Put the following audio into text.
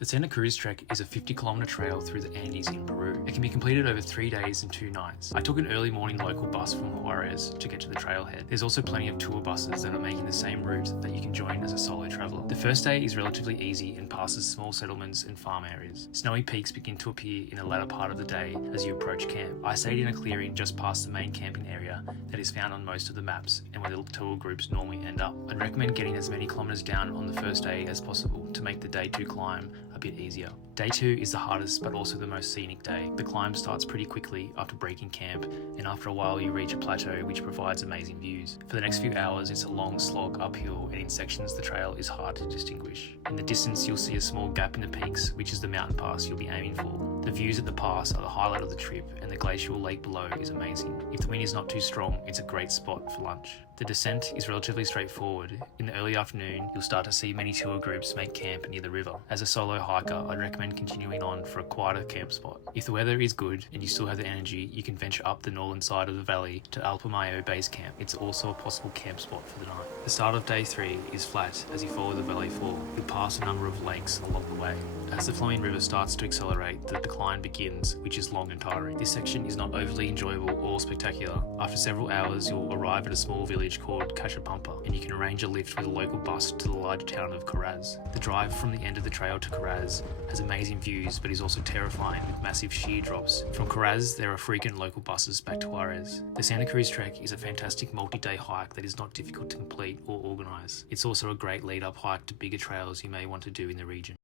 The Santa Cruz Trek is a 50-kilometer trail through the Andes in Peru. It can be completed over 3 days and 2 nights. I took an early morning local bus from Juarez to get to the trailhead. There's also plenty of tour buses that are making the same route that you can join as a solo traveller. The first day is relatively easy and passes small settlements and farm areas. Snowy peaks begin to appear in the latter part of the day as you approach camp. I stayed in a clearing just past the main camping area that is found on most of the maps and where the tour groups normally end up. I'd recommend getting as many kilometers down on the first day as possible to make the day 2 climb a bit easier. Day 2 is the hardest but also the most scenic day. The climb starts pretty quickly after breaking camp, and after a while you reach a plateau which provides amazing views. For the next few hours it's a long slog uphill, and in sections the trail is hard to distinguish. In the distance you'll see a small gap in the peaks, which is the mountain pass you'll be aiming for. The views at the pass are the highlight of the trip, and the glacial lake below is amazing. If the wind is not too strong, it's a great spot for lunch. The descent is relatively straightforward. In the early afternoon, you'll start to see many tour groups make camp near the river. As a solo hiker, I'd recommend continuing on for a quieter camp spot. If the weather is good and you still have the energy, you can venture up the northern side of the valley to Alpamayo Base Camp. It's also a possible camp spot for the night. The start of day 3 is flat as you follow the valley floor. You'll pass a number of lakes along the way. As the flowing river starts to accelerate, the decline begins, which is long and tiring. This section is not overly enjoyable or spectacular. After several hours, you'll arrive at a small village called Cachapampa, and you can arrange a lift with a local bus to the larger town of Caraz. The drive from the end of the trail to Caraz has amazing views, but is also terrifying with massive sheer drops. From Caraz, there are frequent local buses back to Juarez. The Santa Cruz Trek is a fantastic multi-day hike that is not difficult to complete or organise. It's also a great lead-up hike to bigger trails you may want to do in the region.